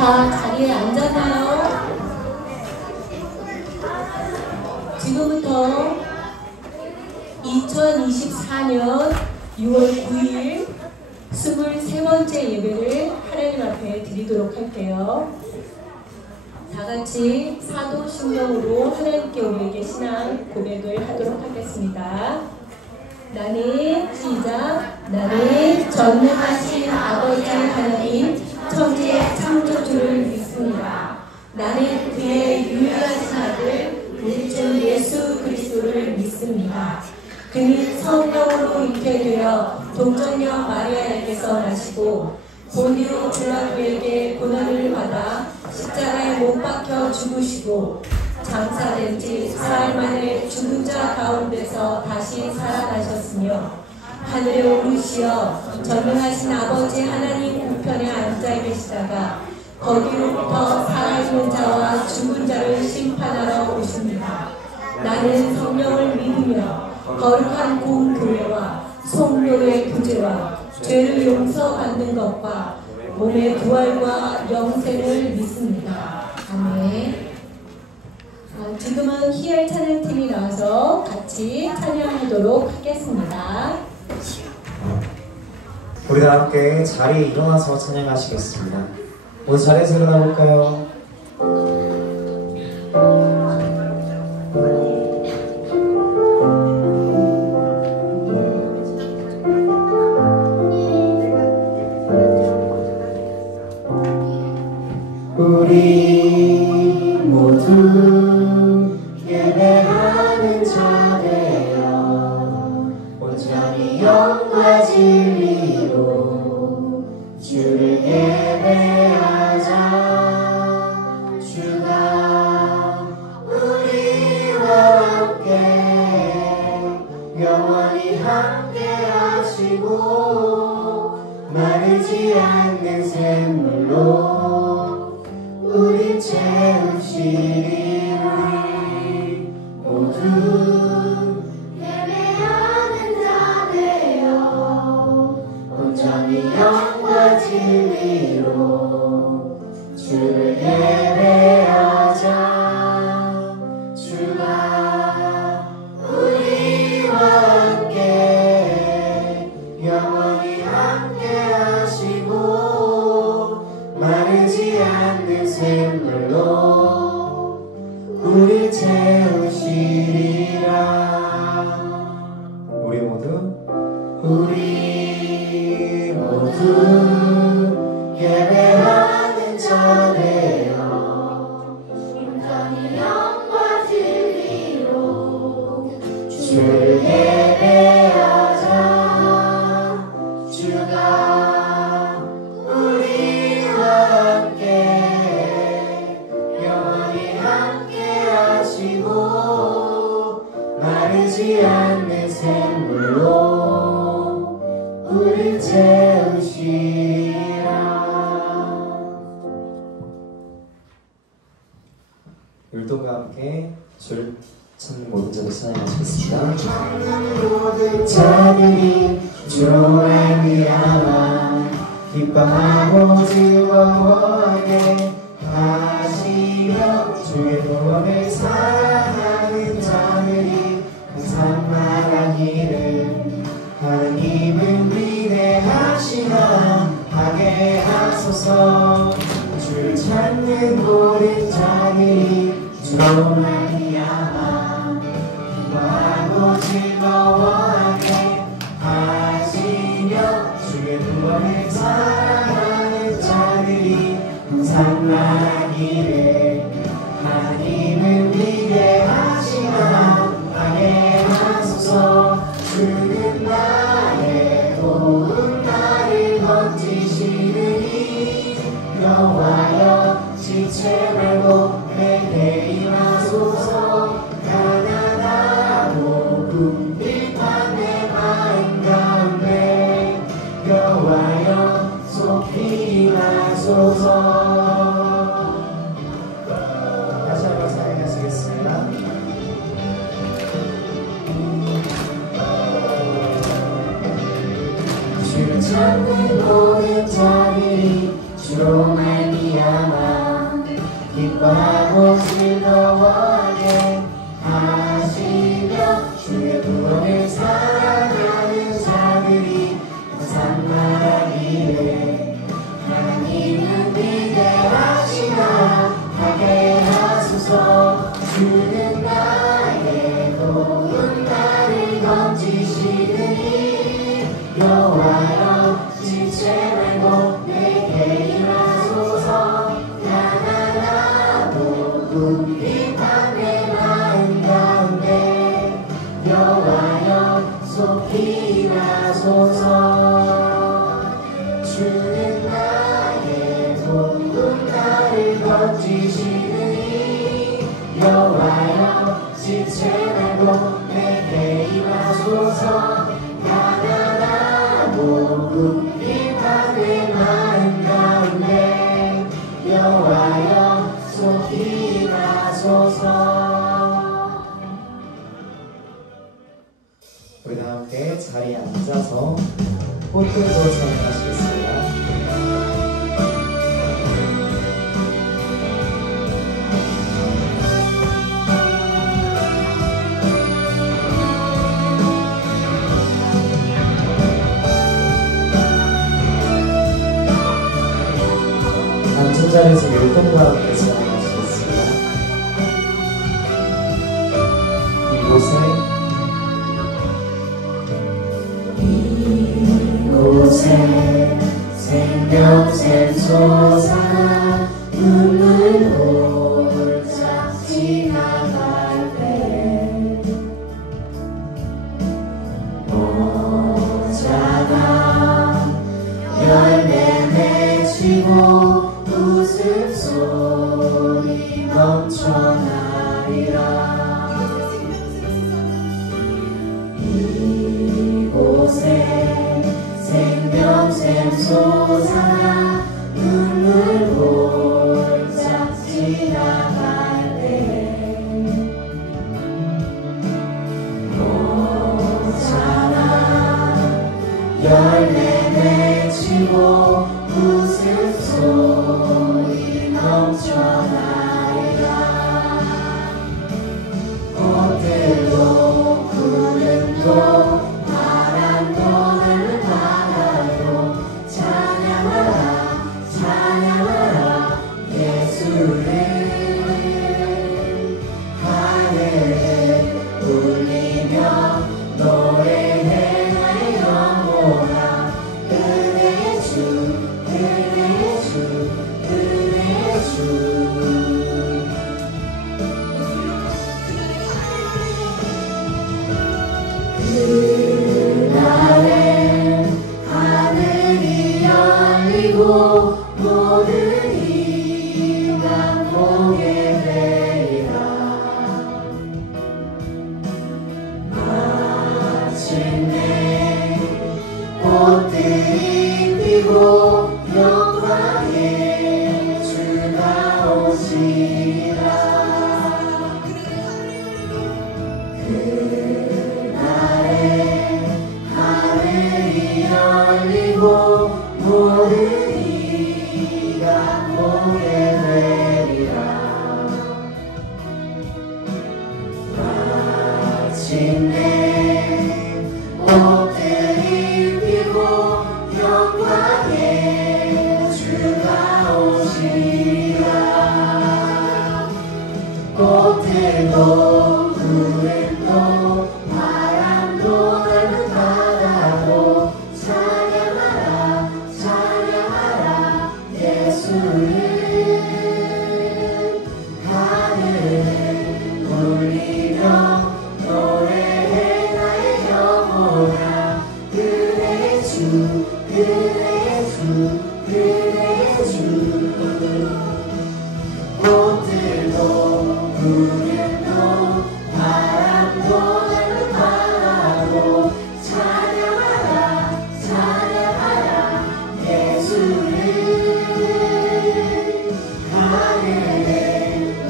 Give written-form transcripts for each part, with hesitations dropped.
다 자리에 앉아서요. 지금부터 2024년 6월 9일 23번째 예배를 하나님 앞에 드리도록 할게요. 다같이 사도신경으로 하나님께 우리에게 신앙 고백을 하도록 하겠습니다. 나는 시작. 나는 전능하신 아버지 하나님 천지의 창조주를 믿습니다. 나는 그의 유일하신 아들 우리 주 예수 그리스도를 믿습니다. 그는 성령으로 잉태되어 동정녀 마리아에게서 나시고 본디오 빌라도에게 고난을 받아 십자가에 못 박혀 죽으시고 장사된 지 사흘 만에 죽은 자 가운데서 다시 살아나셨으며 하늘에 오르시어 전능하신 아버지 하나님 우편에 앉아 계시다가 거기로부터 살아있는 자와 죽은 자를 심판하러 오십니다. 나는 성령을 믿으며 거룩한 공교회와 성도의 구제와 죄를 용서받는 것과 몸의 부활과 영생을 믿습니다. 아멘. 지금은 희열 찬양팀이 나와서 같이 찬양하도록 하겠습니다. 우리 다 함께 자리에 일어나서 찬양하시겠습니다. 오늘 자리에서 일어나 볼까요? 우리 모두 예배하는 자되어 온전히 영과 진리로 주를 예배하자. 주가 우리와 함께 영원히 함께 하시고 마르지 않는 샘물로 우리 채우시리. 우리 모두 예배하는 자 되어 온전히 영과 진리로 주를 예배하자. 주가 우리와 함께 영원히 함께 하시고 마르지 않는 샘물로 우리 채우시리라. 우리 모두 예배하는 자 되어 온전히 영과 진리로 주를 예배하자. 주가 우리와 함께 영원히 함께 하시고 마르지 않는 샘물로 우리 채우시리라. 율동과 함께 주를 찾는 모든 자들 찬양하시겠습니다. 모든 자들이 주로 말미암아 기뻐하고 즐거워하게 하시며 주의 구원을 사랑하는 자들이 항상 말하기를 하나님은 위대하시나 하게 하소서. 주를 찾는 모든 자들이 주로 말미암아 기뻐하고 즐거워하게 하시며 주의 구원을 사랑하는 자들이 항상 말하기를 하나님은 위대하시나 하게 하소서. 주는 나의 도움 나를 건지시느니 여호와여 지체 말고 내게 임하소서. 가난하고 궁핍한 내 마음 가운데 여호와여 속히 임하소서. 다시 한번 사랑하시겠습니다. 주를 찾는 모든 자들이 주로 말미암아 하고 즐거워하게 하시며 주의 구원을 사랑하는 자들이 산만하기를 하나님은 위대하시나 하게 하소서. 주는 나의 도움 나를 건지시느니 여호와여 지체 말고 내게 임하소서. 가난하고 궁핍한 내 마음 가운데 여호와여 속히 임하소서. 주는 나의 도움 나를 건지시느니 여호와여 지체 말고 내게 임하소서. 가난하고 궁핍한 내 마음 가운데 여호와여 속히 임하소서. 우리 다 함께 자리에 앉아서 꽃들도 찬양하시겠습니다. 앉은 자리에서 율동과 함께 찬양하시겠습니다. 이곳에 생명샘 솟아 눈물 홀짝 지나갈 때 모자가 열매 맺히고 웃음소리 넘쳐나리라. 이곳에 생명샘 솟아 눈물 홀짝 지나갈 때 모자라 열매 맺히고 웃음소리 넘쳐나리라. 꽃들도 구름도 바람도 나는 바다도 찬양하라 찬양하라 예수를. 하늘을 울리며 노래해 나의 영혼아 은혜의 주 은혜의 주 은혜의 주. 그날에 하늘이 열리고 모든 이가 보게 되리라. 마침내 꽃들이 피고 영광의 주가 오시리라. 그날에 하늘이 열리고 모든 이가 보게 되리라. 마침내 꽃들이 피고 영광의 주가 오시리라. 꽃들도 구름도 바람도 넓은 바다도 찬양하라 찬양하라 예수를. 하늘을 울리며 노래해 나의 영혼아 은혜의 주 은혜의 주 은혜의 주. 꽃들도 구름도 바람도 넓은 바다도 찬양하라 찬양하라 예수를. 하늘을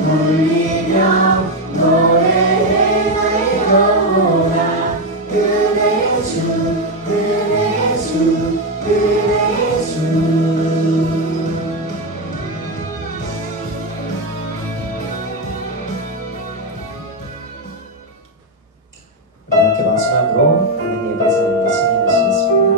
울리며 노래해 나의 영혼아 은혜의 주 은혜의 주 은혜의 주. 우리 함께 마지막으로 나는 예배자에게 찬양하시겠습니다.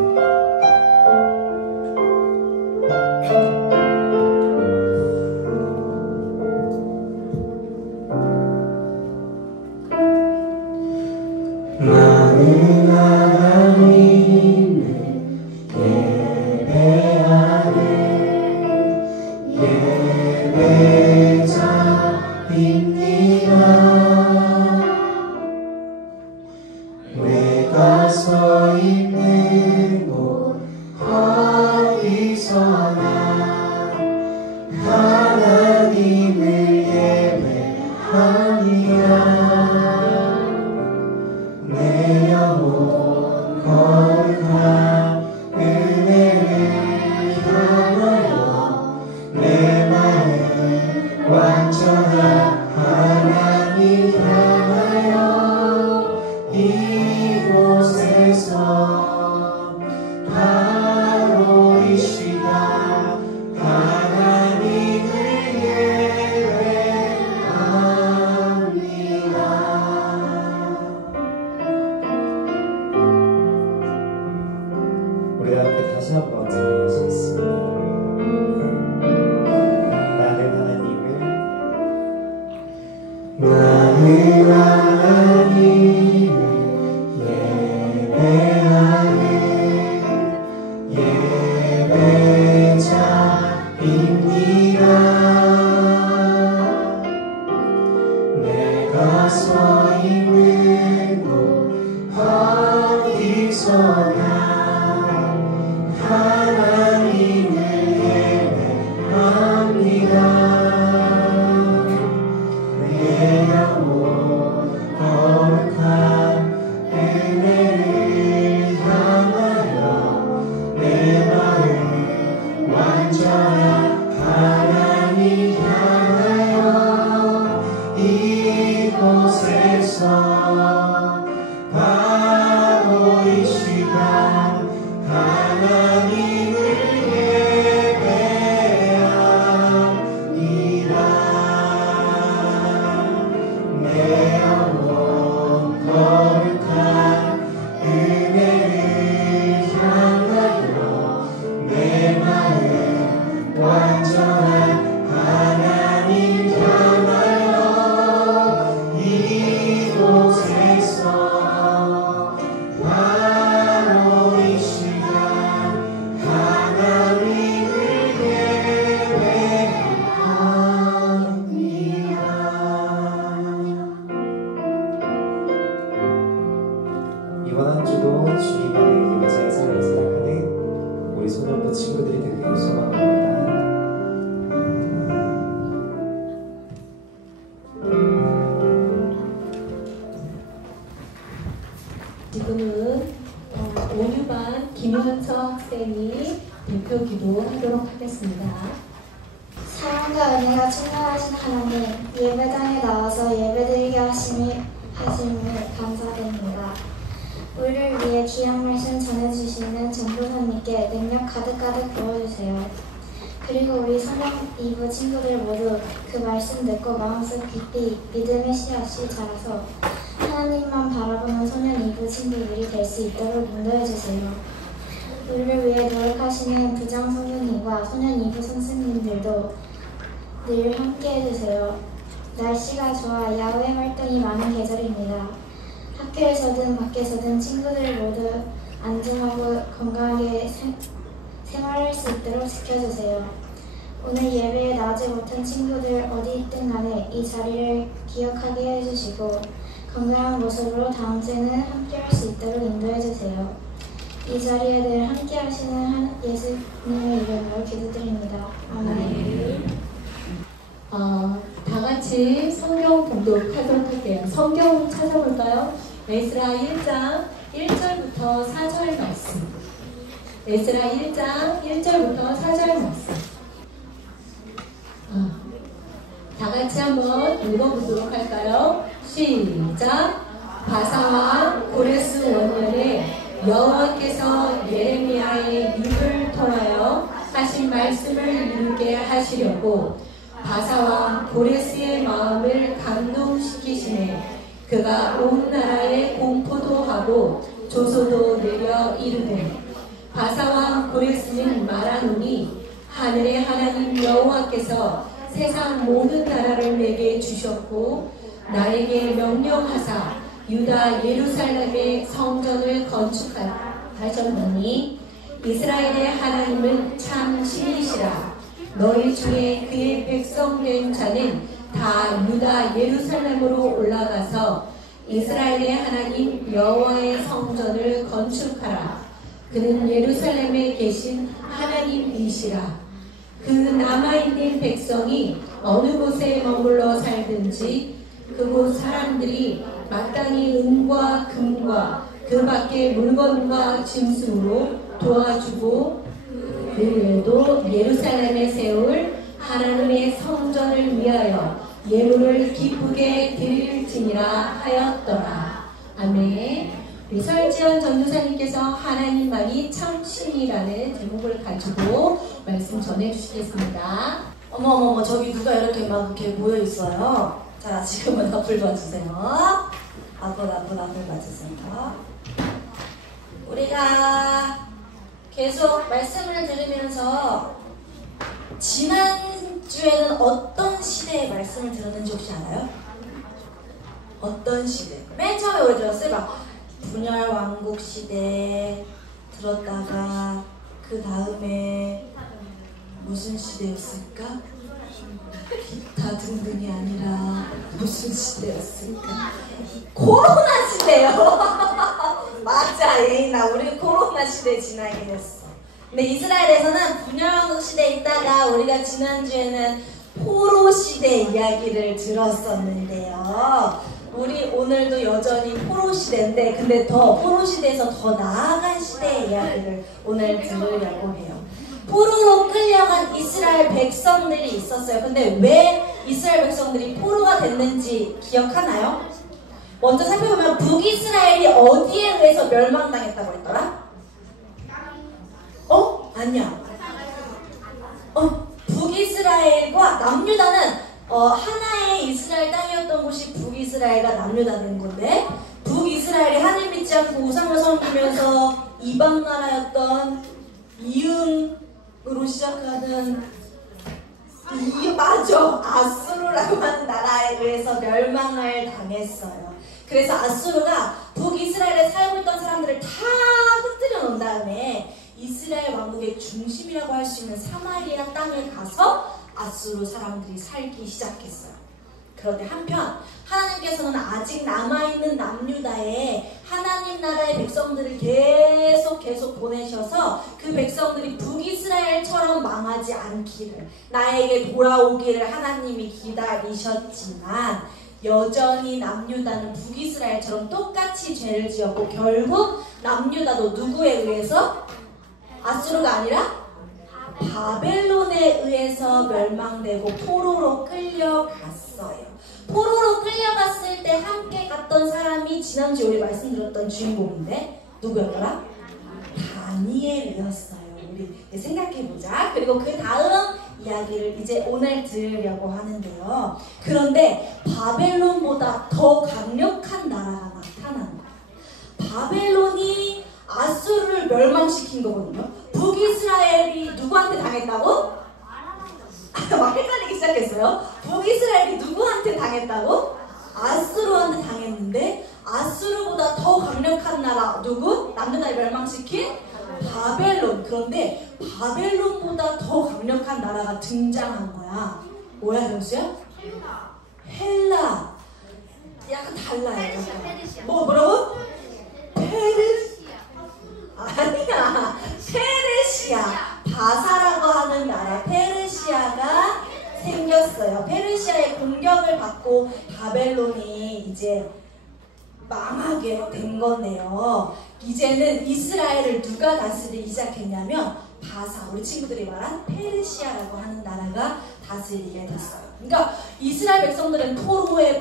나는 하나님을 예배하는 예배자입니다. 내가 서 있는 곳 어디서나 하나님을 예배합니다. 내 영혼 거룩한 은혜를 향하여 내 마음 완전한 하나님 향하여 이곳에서 바로 이 시간 하나님을 예배합니다. 우리 함께 다시 한번 찬양하시겠습니다. 나는 하나님을 예배하는 예배자입니다. 내가 서 있는 곳 어디서나 하나님을 예배합니다. 내 영혼 거룩한 은혜를 향하여 내 마음 완전한 하나님 향하여 이곳에서 바로 이 시간 하나님을 예배합니다. 내 영혼 거룩한 은혜를 향하여 내 마음 완전한 하나님 향하여 이곳에서 바로 이 시간 하나님을 예배합니다. 이번 한 주도 주님만의 예배자의 삶을 생각하는 우리 소년부 친구들이 되기를 소망합니다. 지금은 5유반 김현철 학생이 대표 기도하도록 하겠습니다. 사랑과 은혜가 충만하신 하나님, 예배당에 나와서 예배드리게 하심을 감사드립니다. 우리를 위해 귀한 말씀 전해주시는 전도사님께 능력 가득가득 부어주세요. 그리고 우리 소년 2부 친구들 모두 그 말씀 듣고 마음속 깊이 믿음의 씨앗이 자라서 하나님만 바라보는 소년 2부 친구들이 될 수 있도록 인도해주세요. 우리를 위해 노력하시는 부장 선생님과 소년 2부 선생님들도 늘 함께해주세요. 날씨가 좋아 야외 활동이 많은 계절입니다. 학교에서든 밖에서든 친구들 모두 안전하고 건강하게 생활할 수 있도록 지켜주세요. 오늘 예배에 나오지 못한 친구들 어디 있든 간에 이 자리를 기억하게 해주시고 건강한 모습으로 다음 주에는 함께할 수 있도록 인도해주세요. 이 자리에 늘 함께하시는 예수님의 이름으로 기도드립니다. 아멘. 다 같이 성경 봉독하도록 할게요. 성경 찾아볼까요? 에스라 1장 1절부터 4절 말씀. 에스라 1장 1절부터 4절 말씀. 다 같이 한번 읽어보도록 할까요? 시작! 바사와 고레스 원년에 여호와께서 예레미야의 입을 통하여 하신 말씀을 이루게 하시려고 바사와 고레스의 마음을 감동시키시네. 그가 온 나라에 공포도 하고 조소도 내려 이르되 바사왕 고레스는 말하노니 하늘의 하나님 여호와께서 세상 모든 나라를 내게 주셨고 나에게 명령하사 유다 예루살렘의 성전을 건축하라 하셨노니 이스라엘의 하나님은 참 신이시라. 너희 중에 그의 백성 된 자는 다 유다 예루살렘으로 올라가서 이스라엘의 하나님 여호와의 성전을 건축하라. 그는 예루살렘에 계신 하나님이시라. 그 남아있는 백성이 어느 곳에 머물러 살든지 그곳 사람들이 마땅히 은과 금과 그 밖의 물건과 짐승으로 도와주고 그에도 예루살렘에 세울 하나님의 성전을 위하여 예물을 기쁘게 드릴지니라 하였더라. 아멘. 우리 설지연 전도사님께서 하나님만이 참 신이라는 제목을 가지고 말씀 전해주시겠습니다. 어머머머, 저기 누가 이렇게 막 이렇게 모여 있어요. 자, 지금은 앞을 봐주세요. 앞을 봐주세요. 우리가 계속 말씀을 들으면서 지난주에는 어떤 시대의 말씀을 들었는지 혹시 알아요? 어떤 시대? 맨 처음에 우리 들었어요. 막 분열 왕국 시대 들었다가 그 다음에 무슨 시대였을까? 기타 등등이 아니라 무슨 시대였을까? 코로나 시대요. 맞아, 예인아, 우리 코로나 시대 지나긴 했어. 근데 이스라엘에서는 분열왕국 시대에 있다가 우리가 지난주에는 포로 시대 이야기를 들었었는데요. 우리 오늘도 여전히 포로 시대인데, 근데 더 포로 시대에서 더 나아간 시대의 이야기를 오늘 들으려고 해요. 포로로 끌려간 이스라엘 백성들이 있었어요. 근데 왜 이스라엘 백성들이 포로가 됐는지 기억하나요? 먼저 살펴보면 북이스라엘이 어디에 의해서 멸망당했다고 했더라? 아니야. 북이스라엘과 남유다는 하나의 이스라엘 땅이었던 곳이 북이스라엘과 남유다 된 건데, 북이스라엘이 하늘 믿지 않고 우상을 섬기면서 이방 나라였던 이응으로 시작하는 맞아, 아수르라고 하는 나라에 의해서 멸망을 당했어요. 그래서 아수르가 북이스라엘에 살고 있던 사람들을 다 흩뜨려 놓은 다음에 이스라엘 왕국의 중심이라고 할 수 있는 사마리아 땅에 가서 아수르 사람들이 살기 시작했어요. 그런데 한편 하나님께서는 아직 남아있는 남유다에 하나님 나라의 백성들을 계속 보내셔서 그 백성들이 북이스라엘처럼 망하지 않기를, 나에게 돌아오기를 하나님이 기다리셨지만 여전히 남유다는 북이스라엘처럼 똑같이 죄를 지었고 결국 남유다도 누구에 의해서? 아수르가 아니라 바벨론에 의해서 멸망되고 포로로 끌려갔어요. 포로로 끌려갔을 때 함께 갔던 사람이 지난주에 우리 말씀드렸던 주인공인데 누구였더라? 다니엘이었어요. 우리 생각해보자. 그리고 그 다음 이야기를 이제 오늘 들으려고 하는데요. 그런데 바벨론보다 더 강력한 나라가 나타난 거예요. 바벨론이 아수르를 멸망시킨 거거든요. 북이스라엘이 누구한테 당했다고? 막 헷갈리기 시작했어요. 북이스라엘이 누구한테 당했다고? 아수르한테 당했는데 아수르보다 더 강력한 나라 누구? 남유다를 멸망시킨 바벨론. 그런데 바벨론보다 더 강력한 나라가 등장한 거야. 뭐야 현수야? 헬라. 약간 달라요. 뭐라고? 아니야. 페르시아. 바사라고 하는 나라 페르시아가 생겼어요. 페르시아의 공격을 받고 바벨론이 이제 망하게 된 거네요. 이제는 이스라엘을 누가 다스리기 시작했냐면 바사, 우리 친구들이 말한 페르시아라고 하는 나라가 다스리게 됐어요. 그러니까 이스라엘 백성들은 포로를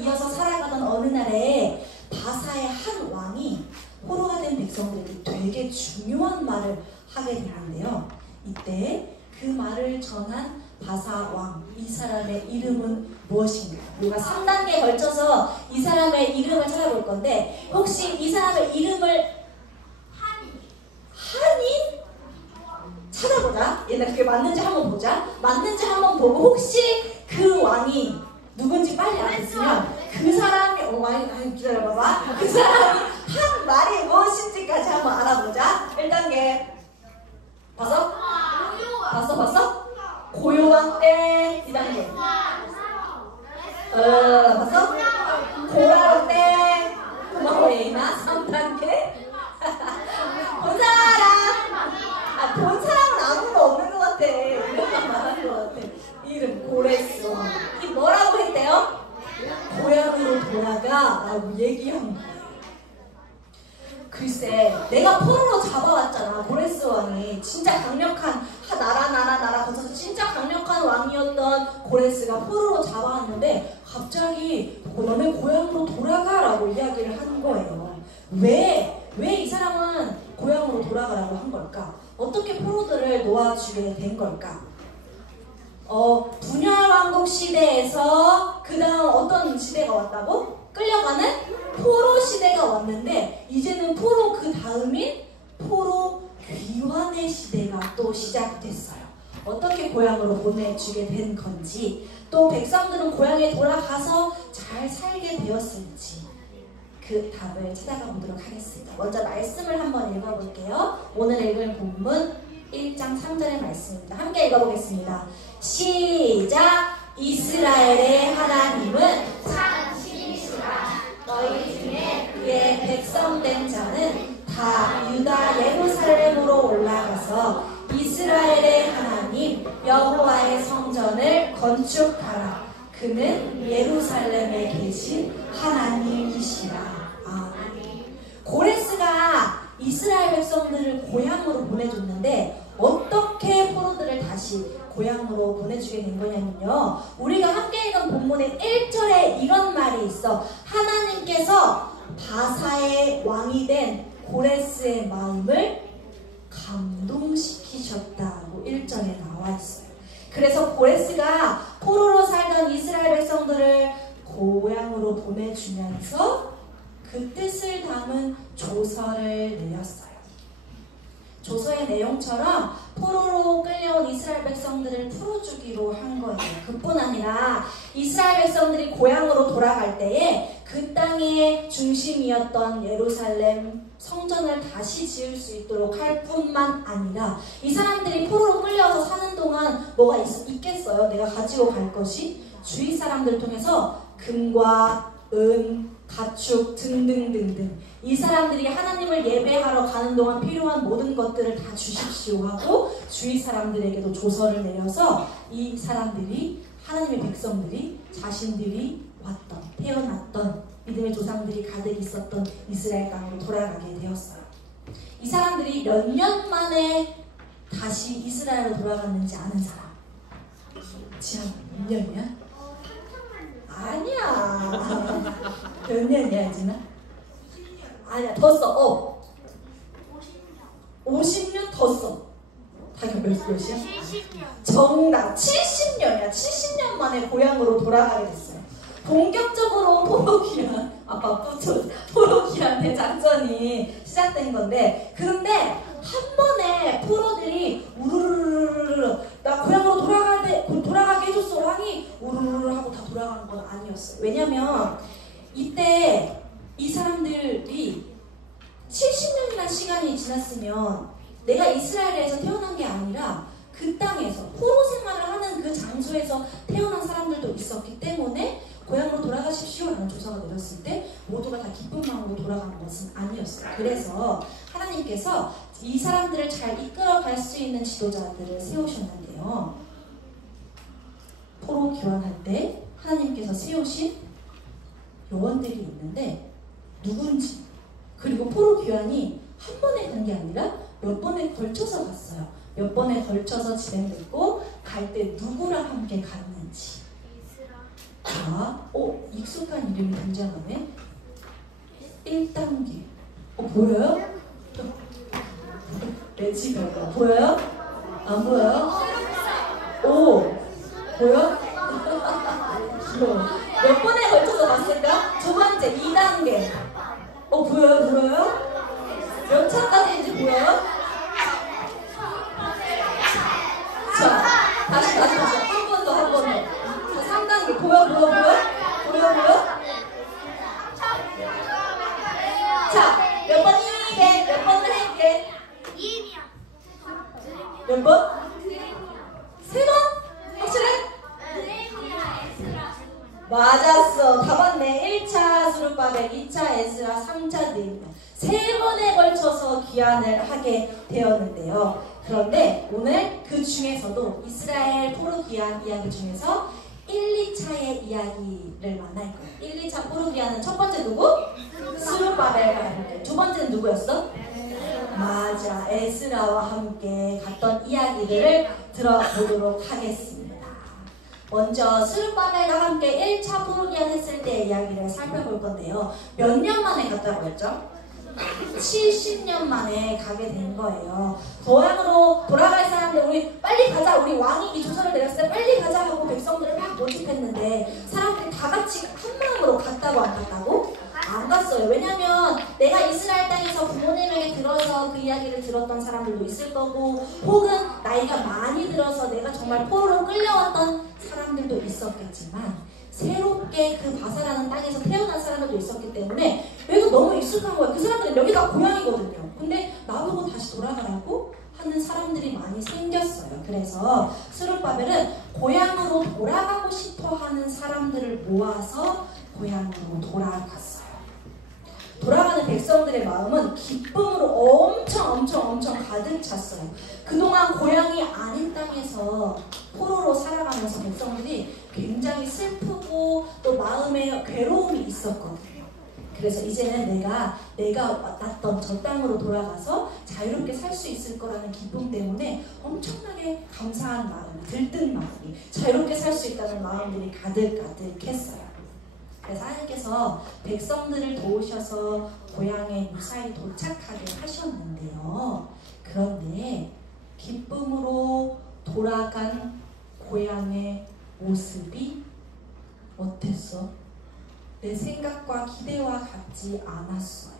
이어서 살아가던 어느 날에 바사의 한 왕이 포로가 된 백성들에게 되게 중요한 말을 하게 되는데요. 이때 그 말을 전한 바사 왕, 이 사람의 이름은 무엇인가? 우리가 3단계에 걸쳐서 이 사람의 이름을 찾아볼 건데 혹시 이 사람의 이름을 한이? 찾아보자. 얘네 그게 맞는지 한번 보자. 맞는지 한번 보고 혹시 그 왕이 누군지 빨리 알았으면 그 사람이 많이 기다려봐봐. 그 사람이 한 말이 무엇인지까지 한번 알아보자. 1단계 봤어? 봤어? 고요한 때 2단계 봤어? 고라로 때 고마워 예인아 3단계 본 사람은 아무도 없는 것 같아. 이것만 말하는 것 같아. 이름 고레스 이 뭐라고 했대요? 고향으로 돌아가 라고 얘기한 거예요. 글쎄 내가 포로로 잡아왔잖아. 고레스 왕이 진짜 강력한 나라 거쳐서 진짜 강력한 왕이었던 고레스가 포로로 잡아왔는데 갑자기 너네 고향으로 돌아가라고 이야기를 한 거예요. 왜 이 사람은 고향으로 돌아가라고 한 걸까? 어떻게 포로들을 놓아주게 된 걸까? 분열 왕국 시대에서 그 다음 어떤 시대가 왔다고? 끌려가는 포로 시대가 왔는데 이제는 포로 그 다음인 포로 귀환의 시대가 또 시작됐어요. 어떻게 고향으로 보내주게 된 건지 또 백성들은 고향에 돌아가서 잘 살게 되었을지 그 답을 찾아가 보도록 하겠습니다. 먼저 말씀을 한번 읽어볼게요. 오늘 읽을 본문 1장 3절의 말씀입니다. 함께 읽어보겠습니다. 시작! 이스라엘의 하나님은 너희 중에 그의 백성된 자는 다 유다 예루살렘으로 올라가서 이스라엘의 하나님 여호와의 성전을 건축하라. 그는 예루살렘에 계신 하나님이시라. 고레스가 이스라엘 백성들을 고향으로 보내줬는데 어떻게 포로들을 다시 고향으로 보내주게 된 거냐면요. 우리가 함께 읽은 본문의 1절에 이런 말이 있어. 하나님께서 바사의 왕이 된 고레스의 마음을 감동시키셨다고 1절에 나와 있어요. 그래서 고레스가 포로로 살던 이스라엘 백성들을 고향으로 보내주면서 그 뜻을 담은 조서를 내렸어요. 조서의 내용처럼 포로로 끌려온 이스라엘 백성들을 풀어주기로 한 거예요. 그뿐 아니라 이스라엘 백성들이 고향으로 돌아갈 때에 그 땅의 중심이었던 예루살렘 성전을 다시 지을 수 있도록 할 뿐만 아니라 이 사람들이 포로로 끌려와서 사는 동안 뭐가 있겠어요? 내가 가지고 갈 것이 주위 사람들을 통해서 금과 은, 가축 등등등등 이 사람들이 하나님을 예배하러 가는 동안 필요한 모든 것들을 다 주십시오 하고 주위 사람들에게도 조서를 내려서 이 사람들이 하나님의 백성들이 자신들이 왔던 태어났던 믿음의 조상들이 가득 있었던 이스라엘 땅으로 돌아가게 되었어요. 이 사람들이 몇 년 만에 다시 이스라엘로 돌아갔는지 아는 사람? 지금 몇 년이야? 아니야. 몇 년이야, 지나? 아니야, 더 써. 50년 더 써. 다 몇이야? 70년. 정답. 70년이야. 70년 만에 고향으로 돌아가게 됐어요. 본격적으로 포로기한 대작전이 시작된 건데, 그런데 한 번에 포로들이 우르르르르 나 고향으로 돌아가게 해줬어 왕이 우르르르 하고 다 돌아가는 건 아니었어요. 왜냐면 이때 이 사람들이 70년이라는 시간이 지났으면 내가 이스라엘에서 태어난 게 아니라 그 땅에서 포로 생활을 하는 그 장소에서 태어난 사람들도 있었기 때문에 고향으로 돌아가십시오라는 조서가 내렸을 때 모두가 다 기쁜 마음으로 돌아가는 것은 아니었어요. 그래서 하나님께서 이 사람들을 잘 이끌어갈 수 있는 지도자들을 세우셨는데요. 포로 교환할 때 하나님께서 세우신 요원들이 있는데 누군지 그리고 포로 교환이 한 번에 간 게 아니라 몇 번에 걸쳐서 갔어요. 몇 번에 걸쳐서 진행됐고 갈 때 누구랑 함께 갔는지. 자, 익숙한 이름이 등장하네. 1단계. 보여요? 레지가 보여요? 안 보여요? 보여? 몇 번에 걸쳐서 봤을까? 두 번째 2단계. 보여요? 몇 차까지인지 보여요? 자, 다시. 한 번 더. 자, 3단계. 보여? 자, 몇 번 이게? 몇 번을 할게? 몇 번? 3번? 확실해? 맞았어. 다 봤네. 1차 수르바벨, 2차 에스라, 3차 느헤미야. 3번에 걸쳐서 귀환을 하게 되었는데요. 그런데 오늘 그 중에서도 이스라엘 포로 귀환 이야기 중에서 1, 2차의 이야기를 만날 거예요. 1, 2차 포로 귀환은 첫 번째 누구? 수르바벨과 함께. 두 번째는 누구였어? 맞아. 에스라와 함께 갔던 이야기들을 들어보도록 하겠습니다. 먼저 스룹바벨과 함께 1차 포로 귀환 했을 때의 이야기를 살펴볼 건데요. 몇 년 만에 갔다고 했죠? 70년 만에 가게 된 거예요. 고향으로 돌아갈 사람들, 우리 빨리 가자. 우리 왕이 이 조서를 내렸을 때 빨리 가자 하고 백성들을 막 모집했는데 사람들이 다 같이 한 마음으로 갔다고 안 갔다고? 안 갔어요. 왜냐면 내가 이스라엘 땅에서 부모님에게 들어서 그 이야기를 들었던 사람들도 있을 거고, 혹은 나이가 많이 들어서 내가 정말 포로로 끌려왔던 사람들도 있었겠지만, 새롭게 그 바사라는 땅에서 태어난 사람들도 있었기 때문에 여기가 너무 익숙한 거예요. 그 사람들은 여기가 고향이거든요. 근데 나보고 다시 돌아가라고 하는 사람들이 많이 생겼어요. 그래서 스룹바벨은 고향으로 돌아가고 싶어 하는 사람들을 모아서 고향으로 돌아갔어요. 돌아가는 백성들의 마음은 기쁨으로 엄청 가득 찼어요. 그동안 고향이 아닌 땅에서 포로로 살아가면서 백성들이 굉장히 슬프고 또 마음에 괴로움이 있었거든요. 그래서 이제는 내가 왔던 저 땅으로 돌아가서 자유롭게 살 수 있을 거라는 기쁨 때문에 엄청나게 감사한 마음이, 들뜬 마음이, 자유롭게 살 수 있다는 마음들이 가득했어요. 그래서 하나님께서 백성들을 도우셔서 고향에 무사히 도착하게 하셨는데요. 그런데 기쁨으로 돌아간 고향의 모습이 어땠어? 내 생각과 기대와 같지 않았어요.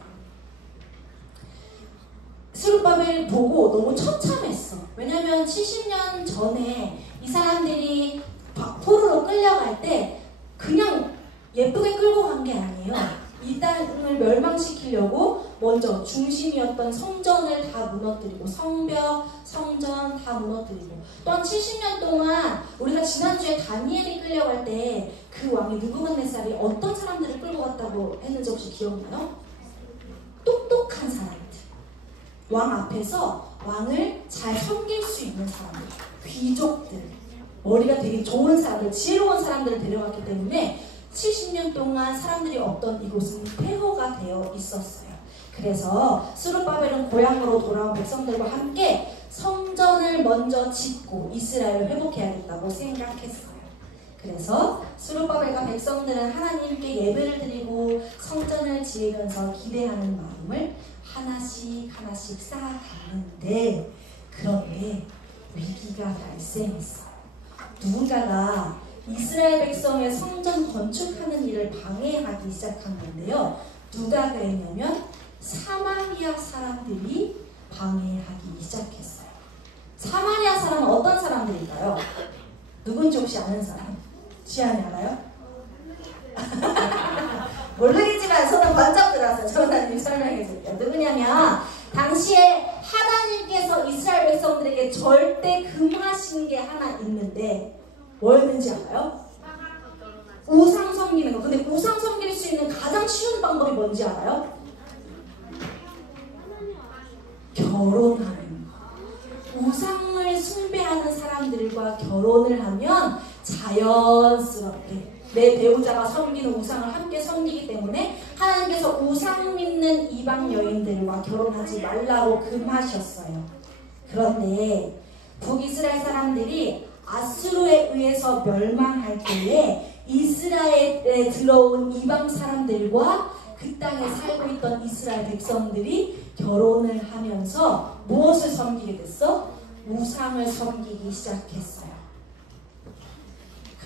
스룹바벨 보고 너무 처참했어. 왜냐면 70년 전에 이 사람들이 포로로 끌려갈 때 그냥 예쁘게 끌고 간 게 아니에요. 이 땅을 멸망시키려고 먼저 중심이었던 성전을 다 무너뜨리고, 성벽, 성전 다 무너뜨리고, 또한 70년 동안 우리가 지난주에 다니엘이 끌려갈 때 그 왕이 느부갓네살이 어떤 사람들을 끌고 갔다고 했는지 혹시 기억나요? 똑똑한 사람들, 왕 앞에서 왕을 잘 섬길 수 있는 사람들, 귀족들, 머리가 되게 좋은 사람들, 지혜로운 사람들을 데려갔기 때문에 70년 동안 사람들이 없던 이곳은 폐허가 되어 있었어요. 그래서 스룹바벨은 고향으로 돌아온 백성들과 함께 성전을 먼저 짓고 이스라엘을 회복해야겠다고 생각했어요. 그래서 스룹바벨과 백성들은 하나님께 예배를 드리고 성전을 지으면서 기대하는 마음을 하나씩 쌓아갔는데, 그런데 위기가 발생했어요. 누군가가 이스라엘 백성의 성전 건축하는 일을 방해하기 시작한 건데요. 누가 그랬냐면 사마리아 사람들이 방해하기 시작했어요. 사마리아 사람은 어떤 사람들일까요? 누군지 혹시 아는 사람? 지안이 알아요? 모르겠지만 저는 번쩍 들었어요. 저는 설명해 줄게요. 누구냐면 당시에 하나님께서 이스라엘 백성들에게 절대 금하신 게 하나 있는데 뭐였는지 알아요? 우상 섬기는 거. 근데 우상 섬길 수 있는 가장 쉬운 방법이 뭔지 알아요? 결혼하는 거. 우상을 숭배하는 사람들과 결혼을 하면 자연스럽게 내 배우자가 섬기는 우상을 함께 섬기기 때문에 하나님께서 우상 믿는 이방 여인들과 결혼하지 말라고 금하셨어요. 그런데 북이스라엘 사람들이 아수르에 의해서 멸망할 때에 이스라엘에 들어온 이방 사람들과 그 땅에 살고 있던 이스라엘 백성들이 결혼을 하면서 무엇을 섬기게 됐어? 우상을 섬기기 시작했어요.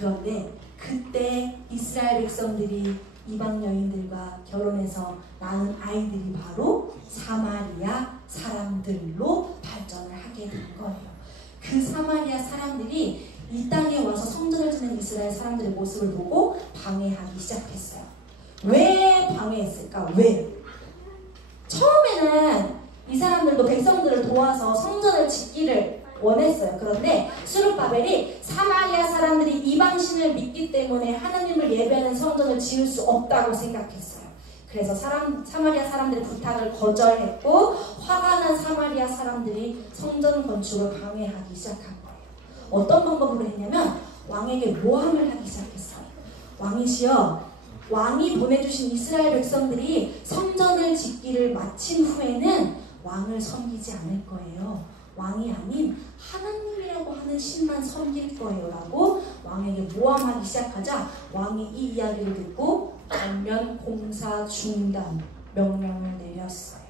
그런데 그때 이스라엘 백성들이 이방 여인들과 결혼해서 낳은 아이들이 바로 사마리아 사람들로 발전을 하게 된 거예요. 그 사마리아 사람들이 이 땅에 와서 성전을 짓는 이스라엘 사람들의 모습을 보고 방해하기 시작했어요. 왜 방해했을까? 왜? 처음에는 이 사람들도 백성들을 도와서 성전을 짓기를 원했어요. 그런데 스룹바벨이 사마리아 사람들이 이방신을 믿기 때문에 하나님을 예배하는 성전을 지을 수 없다고 생각했어요. 그래서 사마리아 사람들의 부탁을 거절했고 화가 난 사마리아 사람들이 성전 건축을 방해하기 시작한 거예요. 어떤 방법으로 했냐면 왕에게 모함을 하기 시작했어요. 왕이 보내주신 이스라엘 백성들이 성전을 짓기를 마친 후에는 왕을 섬기지 않을 거예요. 왕이 아닌 하나님이라고 하는 신만 섬길 거예요 라고 왕에게 모함하기 시작하자 왕이 이 이야기를 듣고 전면 공사 중단 명령을 내렸어요.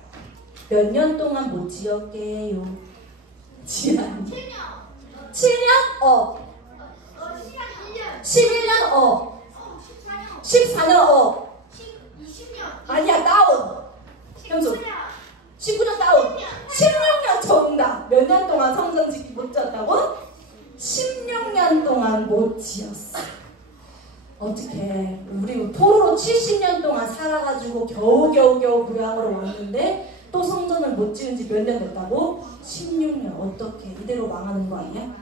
몇 년 동안 못 지었게요? 지안 7년? 11년? 14년? 20년? 아니야, 다운! 현수 19년 다운! 16년 정답! 몇 년 동안 성전 짓기 못 지었다고? 16년 동안 못 지었어. 어떻게 우리 포로로 70년 동안 살아가지고 겨우 고향으로 왔는데 또 성전을 못 지은 지 몇 년 됐다고? 16년. 어떻게 이대로 망하는 거 아니야?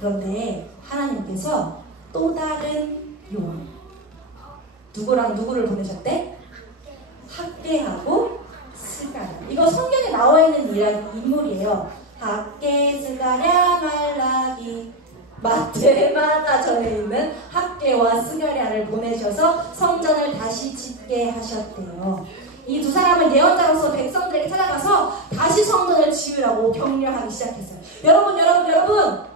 그런데 하나님께서 또 다른 요원 누구랑 누구를 보내셨대? 학개하고 스가랴. 이거 성경에 나와 있는 인물이에요. 학개, 스가랴, 말라기. 마태마다 전에 있는 학개와 스가랴를 보내셔서 성전을 다시 짓게 하셨대요. 이 두 사람은 예언자로서 백성들에게 찾아가서 다시 성전을 지으라고 격려하기 시작했어요. 여러분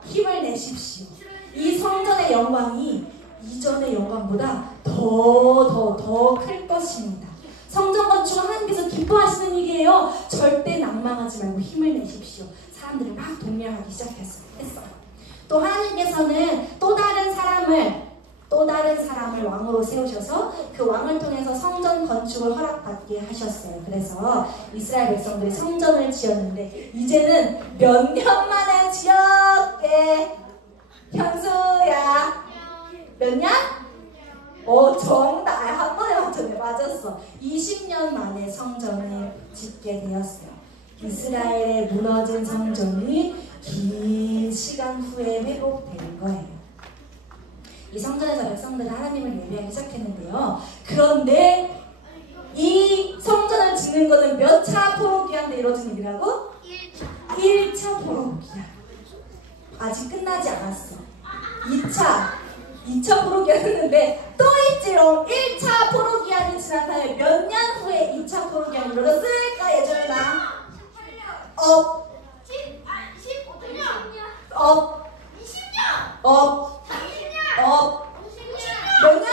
힘을 내십시오. 이 성전의 영광이 이전의 영광보다 더 클 것입니다. 성전 건축은 하나님께서 기뻐하시는 일이에요. 절대 낭망하지 말고 힘을 내십시오. 사람들이 막 독려하기 시작했어요. 또 하나님께서는 또 다른 사람을 왕으로 세우셔서 그 왕을 통해서 성전 건축을 허락받게 하셨어요. 그래서 이스라엘 백성들이 성전을 지었는데 이제는 몇 년 만에 지었게? 현수야 몇 년? 정답! 한 번에 맞췄네. 맞았어. 20년 만에 성전을 짓게 되었어요. 이스라엘의 무너진 성전이 긴 시간 후에 회복된 거예요. 이 성전에서 백성들은 하나님을 예배하기 시작했는데요. 그런데 이 성전을 짓는 것은 몇 차 포로기한 때 이루어진 일이라고? 1차 포로기한. 아직 끝나지 않았어. 2차 포로기한 했는데 또 있지롱. 1차 포로기한이 지난 다음에 몇 년 후에 2차 포로기한이 이루어졌을까? 예전에 몇 년?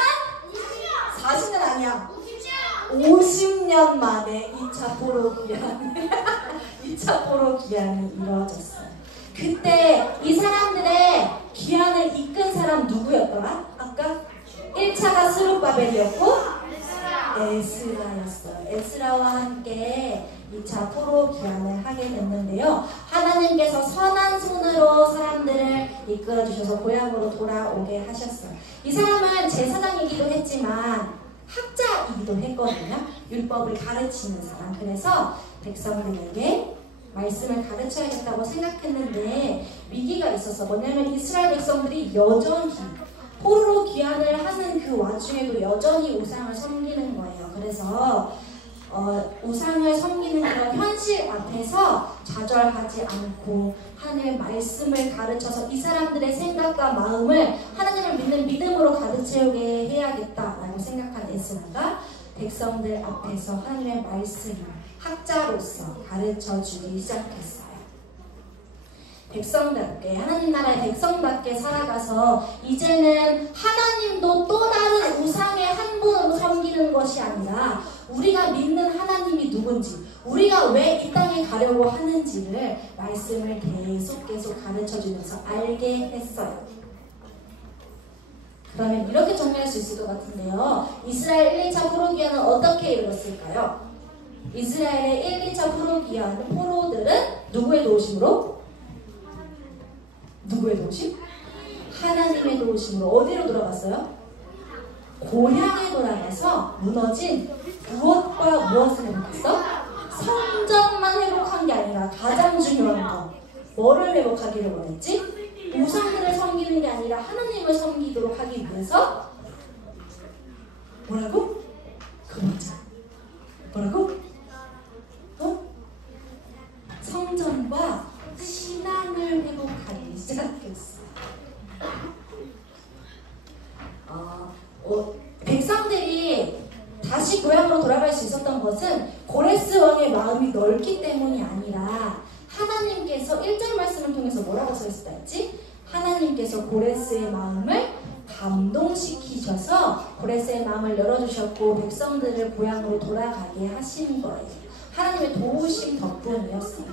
40년 아니야. 50년 만에 2차 포로기한이 이루어졌어요. 그때 이 사람들의 기한을 이끈 사람 누구였더라? 아까 1차가 스룹바벨이었고 에스라였어요. 에스라와 함께 2차 포로 기한을 하게 됐는데요. 하나님께서 선한 손으로 사람들을 이끌어주셔서 고향으로 돌아오게 하셨어요. 이 사람은 제사장이기도 했지만 학자이기도 했거든요. 율법을 가르치는 사람. 그래서 백성들에게 말씀을 가르쳐야겠다고 생각했는데 위기가 있었어. 뭐냐면 이스라엘 백성들이 여전히 포로로 귀환을 하는 그 와중에도 여전히 우상을 섬기는 거예요. 그래서 우상을 섬기는 그런 현실 앞에서 좌절하지 않고 하나님의 말씀을 가르쳐서 이 사람들의 생각과 마음을 하나님을 믿는 믿음으로 가르치게 해야겠다라고 생각한 에스라가 백성들 앞에서 하나님의 말씀을 학자로서 가르쳐주기 시작했어요. 백성답게, 하나님 나라의 백성답게 살아가서 이제는 하나님도 또 다른 우상의 한 분으로 섬기는 것이 아니라 우리가 믿는 하나님이 누군지, 우리가 왜 이 땅에 가려고 하는지를 말씀을 계속 가르쳐주면서 알게 했어요. 그러면 이렇게 정리할 수 있을 것 같은데요. 이스라엘 1, 2차 포로기한은 어떻게 이루어졌을까요? 이스라엘의 1, 2차 포로기한 포로들은 누구의 도우심으로? 누구의 도우심? 하나님의 도우심으로 어디로 돌아갔어요? 고향에 돌아가서 무너진 무엇과 무엇을 회복했어? 성전만 회복한 게 아니라 가장 중요한 거 뭐를 회복하기를 원했지? 우상들을 섬기는 게 아니라 하나님을 섬기도록 하기 위해서 뭐라고? 그 문자 뭐라고? 성전과 신앙을 회복하기 시작했어. 백성들이 다시 고향으로 돌아갈 수 있었던 것은 고레스 왕의 마음이 넓기 때문이 아니라 하나님께서 1절 말씀을 통해서 뭐라고 써있었다 했지? 하나님께서 고레스의 마음을 감동시키셔서 고레스의 마음을 열어주셨고 백성들을 고향으로 돌아가게 하신 거예요. 하나님의 도우심 덕분이었어요.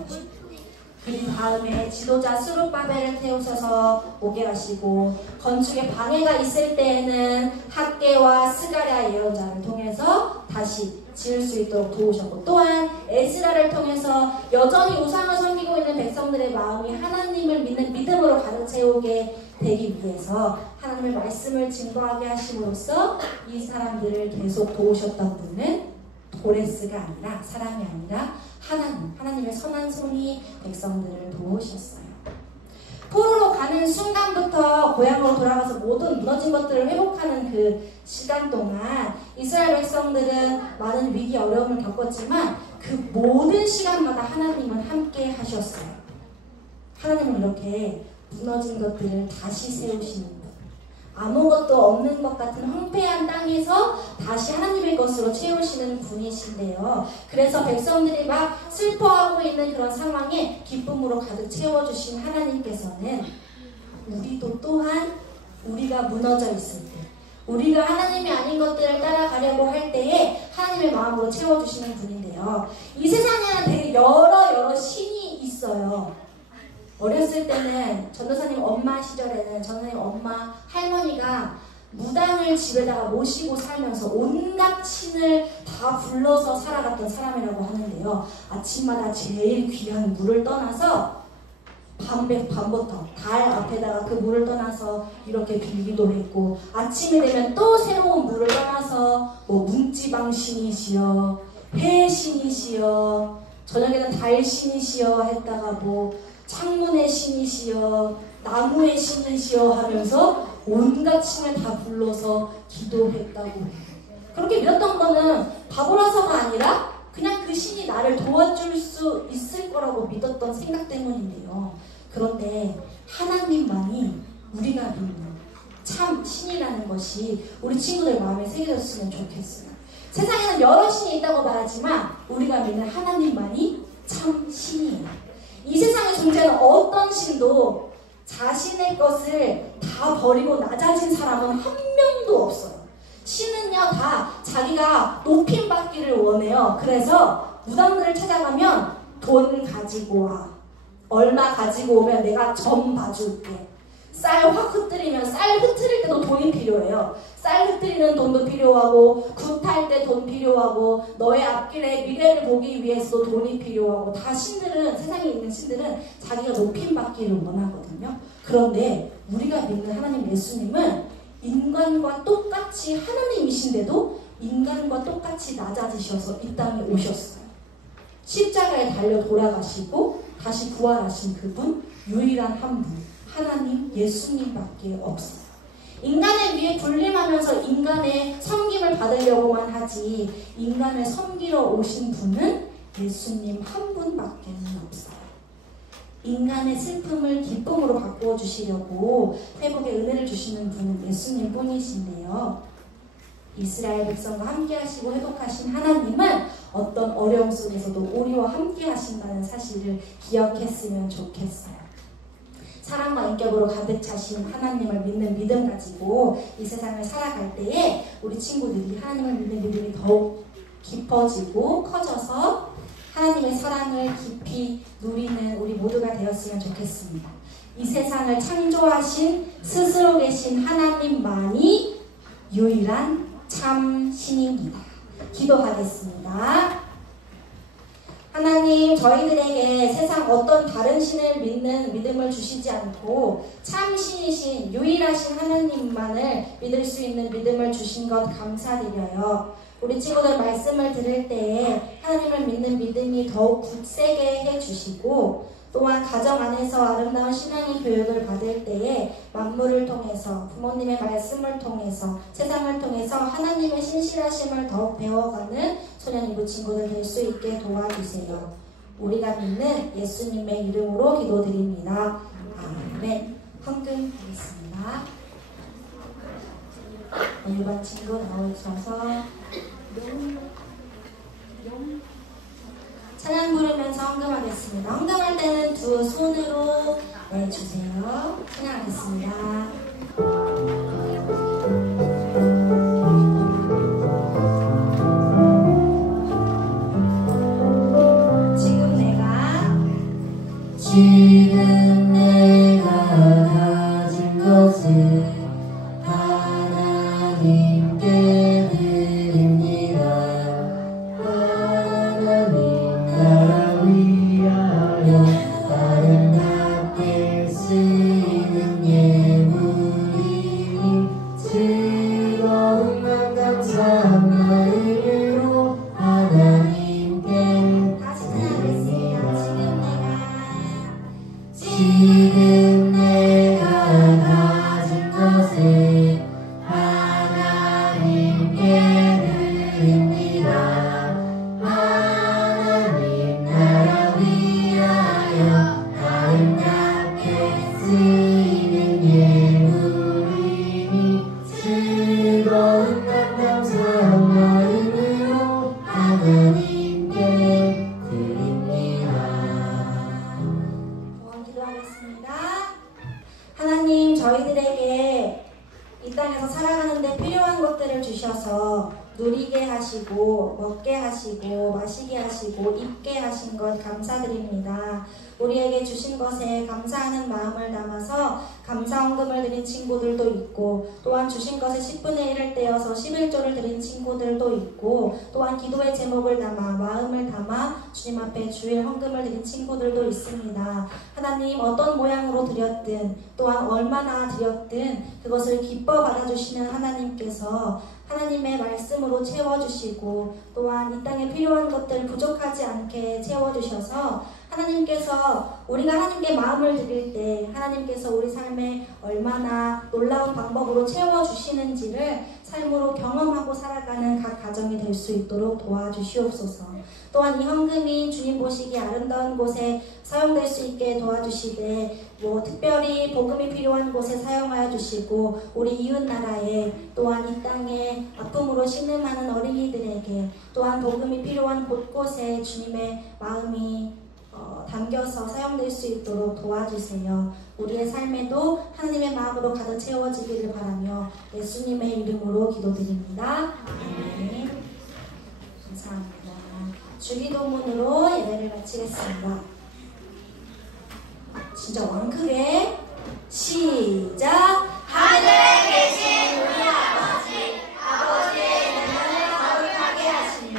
그 다음에 지도자 스룹바벨을 태우셔서 오게 하시고 건축에 방해가 있을 때에는 학개와 스가랴 예언자를 통해서 다시 지을 수 있도록 도우셨고 또한 에스라를 통해서 여전히 우상을 섬기고 있는 백성들의 마음이 하나님을 믿는 믿음으로 가득 채우게 되기 위해서 하나님의 말씀을 증거하게 하심으로써 이 사람들을 계속 도우셨던 분은 고레스가 아니라 사람이 아니라 하나님의 선한 손이 백성들을 도우셨어요. 포로로 가는 순간부터 고향으로 돌아가서 모든 무너진 것들을 회복하는 그 시간 동안 이스라엘 백성들은 많은 위기 어려움을 겪었지만 그 모든 시간마다 하나님은 함께 하셨어요. 하나님은 이렇게 무너진 것들을 다시 세우시는 분, 아무것도 없는 것 같은 황폐한 땅에서 다시 하나님의 것으로 채우시는 분이신데요. 그래서 백성들이 막 슬퍼하고 있는 그런 상황에 기쁨으로 가득 채워주신 하나님께서는 우리도 또한 우리가 무너져 있을 때 우리가 하나님이 아닌 것들을 따라가려고 할 때에 하나님의 마음으로 채워주시는 분인데요. 이 세상에는 되게 여러 신이 있어요. 어렸을 때는 전도사님 엄마 시절에는 전도사님 엄마 할머니가 무당을 집에다가 모시고 살면서 온갖 신을 다 불러서 살아갔던 사람이라고 하는데요. 아침마다 제일 귀한 물을 떠나서 밤부터 달 앞에다가 그 물을 떠나서 이렇게 빌기도 했고 아침이 되면 또 새로운 물을 떠나서 뭐 문지방신이시여 해신이시여 저녁에는 달신이시여 했다가 뭐 창문의 신이시여 나무의 신이시여 하면서 온갖 신을 다 불러서 기도했다고 해요. 그렇게 믿었던 거는 바보라서가 아니라 그냥 그 신이 나를 도와줄 수 있을 거라고 믿었던 생각 때문인데요. 그런데 하나님만이 우리가 믿는 참 신이라는 것이 우리 친구들 마음에 새겨졌으면 좋겠어요. 세상에는 여러 신이 있다고 말하지만 우리가 믿는 하나님만이 참 신이에요. 이 세상에 존재하는 어떤 신도 자신의 것을 다 버리고 낮아진 사람은 한 명도 없어요. 신은요 다 자기가 높임 받기를 원해요. 그래서 무당들을 찾아가면 돈 가지고 와. 얼마 가지고 오면 내가 점 봐줄게. 쌀 확 흩뜨리면 쌀 흩뜨릴 때도 돈이 필요해요. 쌀 흩뜨리는 돈도 필요하고 굿할 때 돈 필요하고 너의 앞길에 미래를 보기 위해서도 돈이 필요하고 다 신들은 세상에 있는 신들은 자기가 높임 받기를 원하거든요. 그런데 우리가 믿는 하나님 예수님은 인간과 똑같이 하나님이신데도 인간과 똑같이 낮아지셔서 이 땅에 오셨어요. 십자가에 달려 돌아가시고 다시 부활하신 그분 유일한 한 분 하나님 예수님밖에 없어요. 인간의 위에 군림하면서 인간의 섬김을 받으려고만 하지 인간을 섬기러 오신 분은 예수님 한 분밖에 없어요. 인간의 슬픔을 기쁨으로 바꾸어 주시려고 회복의 은혜를 주시는 분은 예수님 뿐이신데요. 이스라엘 백성과 함께 하시고 회복하신 하나님은 어떤 어려움 속에서도 우리와 함께 하신다는 사실을 기억했으면 좋겠어요. 사랑과 인격으로 가득 차신 하나님을 믿는 믿음 가지고 이 세상을 살아갈 때에 우리 친구들이 하나님을 믿는 믿음이 더욱 깊어지고 커져서 하나님의 사랑을 깊이 누리는 우리 모두가 되었으면 좋겠습니다. 이 세상을 창조하신 스스로 계신 하나님만이 유일한 참 신입니다. 기도하겠습니다. 하나님, 저희들에게 세상 어떤 다른 신을 믿는 믿음을 주시지 않고 참 신이신 유일하신 하나님만을 믿을 수 있는 믿음을 주신 것 감사드려요. 우리 친구들 말씀을 들을 때에 하나님을 믿는 믿음이 더욱 굳세게 해주시고, 또한 가정 안에서 아름다운 신앙의 교육을 받을 때에 만물을 통해서, 부모님의 말씀을 통해서, 세상을 통해서 하나님의 신실하심을 더욱 배워가는 소년이부 친구들 될 수 있게 도와주세요. 우리가 믿는 예수님의 이름으로 기도드립니다. 아멘. 헌금 드리겠습니다. 1번 친구 나오셔서 찬양 부르면서 헌금하겠습니다. 헌금할 때는 두 손으로 내주세요. 찬양하겠습니다. 지금 내가 가진 것을 하나님께 드립니다. 하나님 나라 위하여 아름답게 쓰이는 예물이니 즐거운 맘 감사한 마음으로 하나님께 다시 찬양하겠습니다. 지금 내가 가진 것을 하나님께 드립니다. 하나님 나라 위하여 아름답게 쓰이는 예물이니 즐거운 맘 감사한 마음으로 하나님께 드립니다. 기도하겠습니다. 하나님, 저희들에게 이 땅에서 살아가는데 필요한 것들을 주셔서 누리게 하시고 먹게 하시고 마시게 하시고 입게 하신 것 감사드립니다. 우리에게 주신 것에 감사하는 마음을 담아서 감사헌금을 드린 친구들도 있고, 또한 주신 것에 10분의 1을 떼어서 11조를 드린 친구들도 있고, 또한 기도의 제목을 담아 마음을 담아 주님 앞에 주일 헌금을 드린 친구들도 있습니다. 하나님, 어떤 모양으로 드렸든 또한 얼마나 드렸든 그것을 기뻐 받아주시는 하나님께서 하나님의 말씀으로 채워주시고, 또한 이 땅에 필요한 것들 부족하지 않게 채워주셔서 하나님께서 우리가 하나님께 마음을 드릴 때 하나님께서 우리 삶에 얼마나 놀라운 방법으로 채워주시는지를 삶으로 경험하고 살아가는 각 가정이 될 수 있도록 도와주시옵소서. 또한 이 헌금이 주님 보시기에 아름다운 곳에 사용될 수 있게 도와주시되, 특별히 복음이 필요한 곳에 사용하여 주시고, 우리 이웃나라에 또한 이 땅에 아픔으로 신음하는 어린이들에게 또한 복음이 필요한 곳곳에 주님의 마음이 담겨서 사용될 수 있도록 도와주세요. 우리의 삶에도 하나님의 마음으로 가득 채워지기를 바라며 예수님의 이름으로 기도드립니다. 아멘. 감사합니다. 주기도문으로 예배를 마치겠습니다. 진짜 왕크게 시작! 하늘에 계신 우리 아버지, 아버지의 나라를 거룩하게 하시며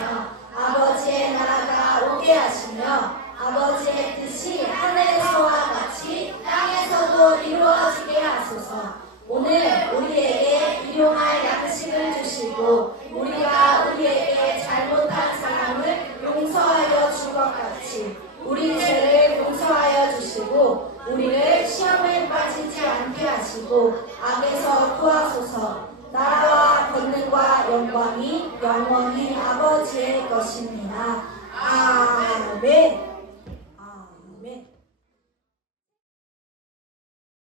아버지의 나라가 오게 하시며 아버지의 뜻이 하늘에서와 같이 땅에서도 이루어지게 하소서. 오늘 우리에게 일용할 양식을 주시고 우리가 우리에게 잘못한 사람을 용서하여 준 것 같이 우리 죄를 용서하여 주시고 우리를 시험에 빠지지 않게 하시고 악에서 구하소서. 나라와 권능과 영광이 영원히 아버지의 것입니다. 아멘.